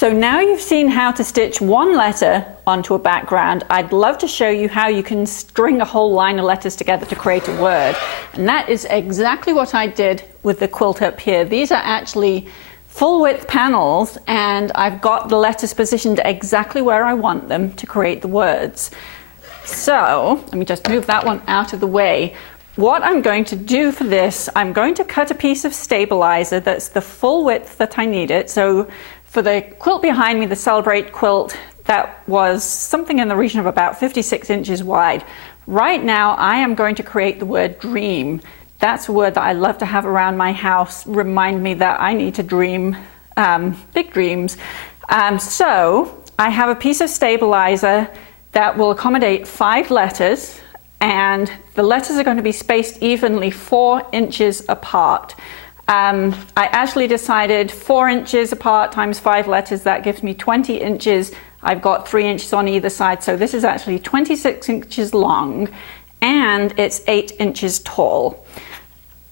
So now you've seen how to stitch one letter onto a background. I'd love to show you how you can string a whole line of letters together to create a word. And that is exactly what I did with the quilt up here. These are actually full width panels, and I've got the letters positioned exactly where I want them to create the words. So let me just move that one out of the way. What I'm going to do for this, I'm going to cut a piece of stabilizer that's the full width that I need it. So for the quilt behind me, the Celebrate quilt, that was something in the region of about 56 inches wide. Right now, I am going to create the word dream. That's a word that I love to have around my house, remind me that I need to dream big dreams. So I have a piece of stabilizer that will accommodate 5 letters, and the letters are going to be spaced evenly 4 inches apart. I actually decided 4 inches apart times 5 letters, that gives me 20 inches. I've got 3 inches on either side, so this is actually 26 inches long, and it's 8 inches tall.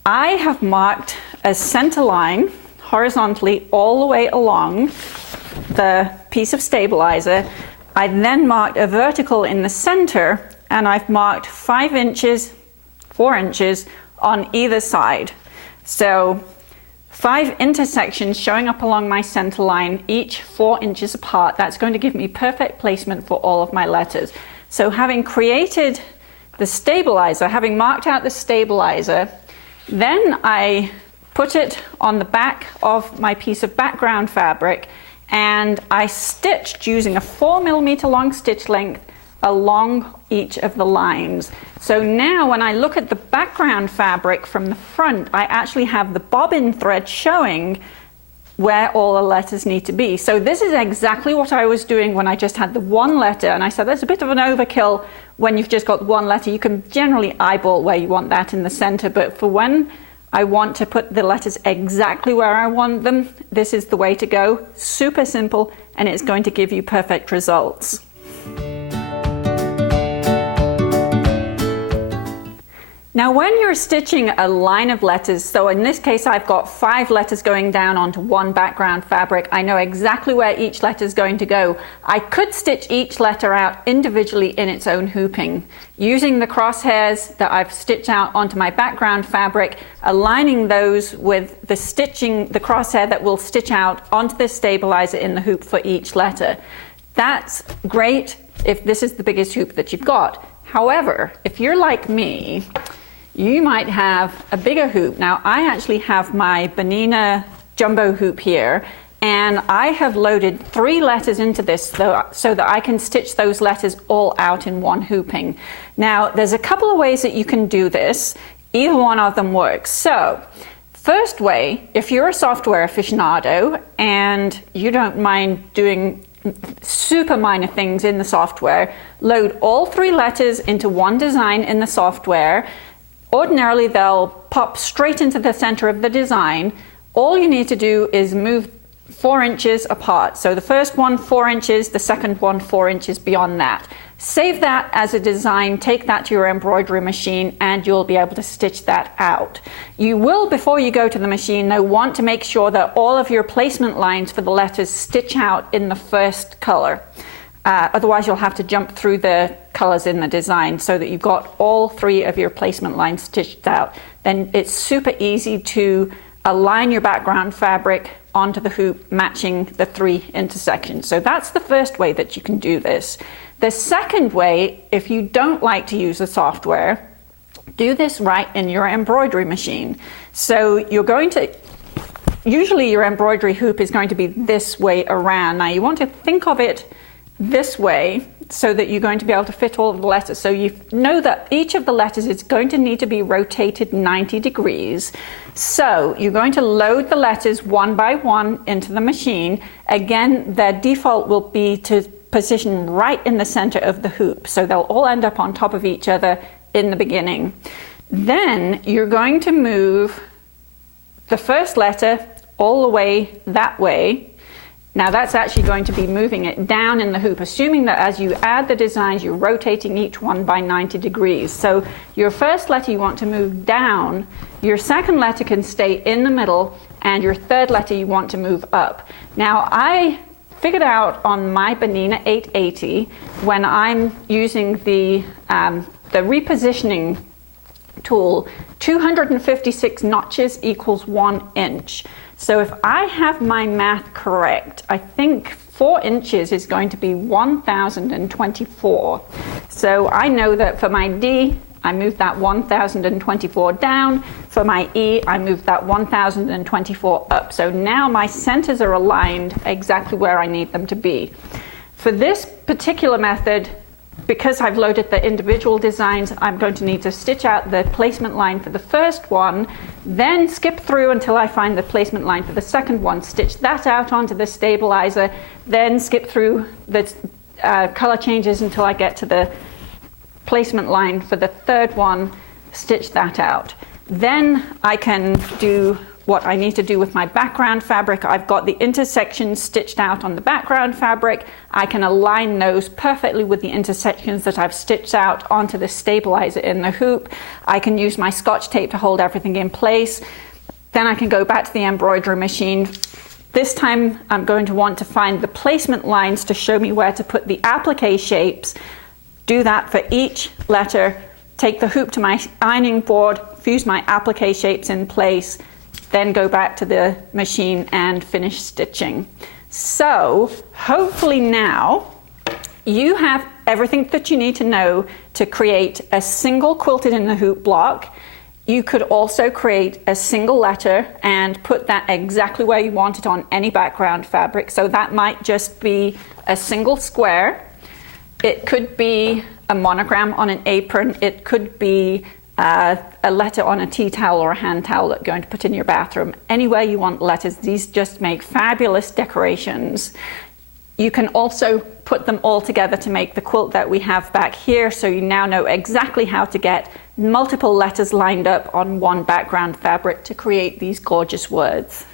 I have marked a center line horizontally all the way along the piece of stabilizer. I then marked a vertical in the center, and I've marked 5 inches, 4 inches on either side. So 5 intersections showing up along my center line, each 4 inches apart. That's going to give me perfect placement for all of my letters. So having created the stabilizer, having marked out the stabilizer, then I put it on the back of my piece of background fabric, and I stitched using a 4mm long stitch length along each of the lines. So now when I look at the background fabric from the front, I actually have the bobbin thread showing where all the letters need to be. So this is exactly what I was doing when I just had the one letter, and I said that's a bit of an overkill when you've just got one letter. You can generally eyeball where you want that in the center, but for when I want to put the letters exactly where I want them, this is the way to go. Super simple, and it's going to give you perfect results. Now when you're stitching a line of letters, so in this case I've got 5 letters going down onto one background fabric, I know exactly where each letter is going to go. I could stitch each letter out individually in its own hooping, using the crosshairs that I've stitched out onto my background fabric, aligning those with the crosshair that will stitch out onto the stabilizer in the hoop for each letter. That's great if this is the biggest hoop that you've got. However, if you're like me, you might have a bigger hoop. Now I actually have my Banina jumbo hoop here, and I have loaded 3 letters into this so that I can stitch those letters all out in one hooping. Now there's a couple of ways that you can do this. Either one of them works. So first way, if you're a software aficionado and you don't mind doing super minor things in the software, load all 3 letters into one design in the software. Ordinarily they'll pop straight into the center of the design. All you need to do is move 4 inches apart. So the first one 4 inches, the second one 4 inches beyond that. Save that as a design, take that to your embroidery machine, and you'll be able to stitch that out. You will, before you go to the machine though, want to make sure that all of your placement lines for the letters stitch out in the first color. Otherwise you'll have to jump through the colors in the design so that you've got all 3 of your placement lines stitched out. Then it's super easy to align your background fabric onto the hoop, matching the 3 intersections. So that's the first way that you can do this. The second way, if you don't like to use the software, do this right in your embroidery machine. So you're going to, usually your embroidery hoop is going to be this way around. Now you want to think of it this way so that you're going to be able to fit all of the letters. So you know that each of the letters is going to need to be rotated 90 degrees. So you're going to load the letters one by one into the machine. Again, their default will be to position right in the center of the hoop. So they'll all end up on top of each other in the beginning. Then you're going to move the first letter all the way that way. Now that's actually going to be moving it down in the hoop, assuming that as you add the designs, you're rotating each one by 90 degrees. So your first letter you want to move down, your second letter can stay in the middle, and your third letter you want to move up. Now I figured out on my Bernina 880, when I'm using the repositioning tool, 256 notches equals 1 inch. So if I have my math correct, I think 4 inches is going to be 1024. So I know that for my D, I moved that 1024 down. For my E, I moved that 1024 up. So now my centers are aligned exactly where I need them to be. For this particular method, because I've loaded the individual designs, I'm going to need to stitch out the placement line for the first one, then skip through until I find the placement line for the second one, stitch that out onto the stabilizer, then skip through the color changes until I get to the placement line for the third one, stitch that out. Then I can do what I need to do with my background fabric. I've got the intersections stitched out on the background fabric. I can align those perfectly with the intersections that I've stitched out onto the stabilizer in the hoop. I can use my Scotch tape to hold everything in place. Then I can go back to the embroidery machine. This time I'm going to want to find the placement lines to show me where to put the applique shapes. Do that for each letter. Take the hoop to my ironing board, fuse my applique shapes in place, then go back to the machine and finish stitching. So hopefully now you have everything that you need to know to create a single quilted in the hoop block. You could also create a single letter and put that exactly where you want it on any background fabric. So that might just be a single square. It could be a monogram on an apron. It could be a letter on a tea towel or a hand towel that you're going to put in your bathroom. Anywhere you want letters, these just make fabulous decorations. You can also put them all together to make the quilt that we have back here, so you now know exactly how to get multiple letters lined up on one background fabric to create these gorgeous words.